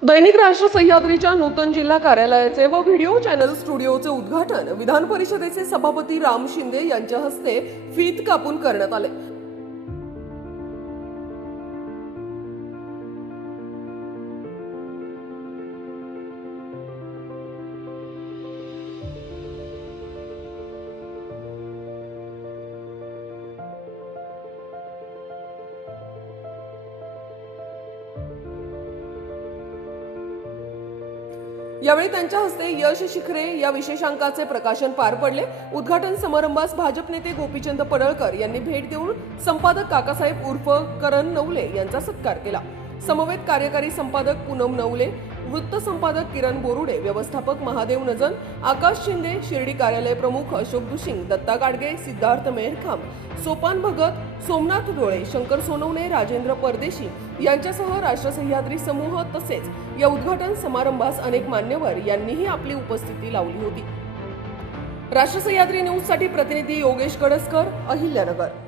दैनिक राष्ट्र सह्याद्रीच्या नूतन जिल्हा कार्यालयाचे व व्हिडिओ चॅनल स्टुडिओचे उद्घाटन विधान परिषदेचे सभापती राम शिंदे यांच्या हस्ते फीत कापून करण्यात आले। यावेळी त्यांच्या हस्ते यश शिखरे या विशेषांकाचे प्रकाशन पार पडले। उद्घाटन समारंभास भाजप नेते गोपीचंद पडळकर यांनी भेट देऊन संपादक काकासाहेब उर्फ करण नवले यांचा सत्कार केला। समवेत कार्यकारी संपादक पूनम नवले, वृत्त संपादक किरण बोरुडे, व्यवस्थापक महादेव नजन, आकाश शिंदे, शिर्डी कार्यालय प्रमुख अशोक दुसिंग, दत्ता गाडगे, सिद्धार्थ मेहरखाम, सोपान भगत, सोमनाथ डोळे, शंकर सोनवणे, राजेंद्र परदेशी यांच्यासह राष्ट्र सह्याद्री समूह तसेच या उद्घाटन समारंभास अनेक मान्यवर यांनीही आपली उपस्थिती लावली होती। राष्ट्र सह्याद्री न्यूज साठी प्रतिनिधी योगेश कडसकर, अहिल्यानगर।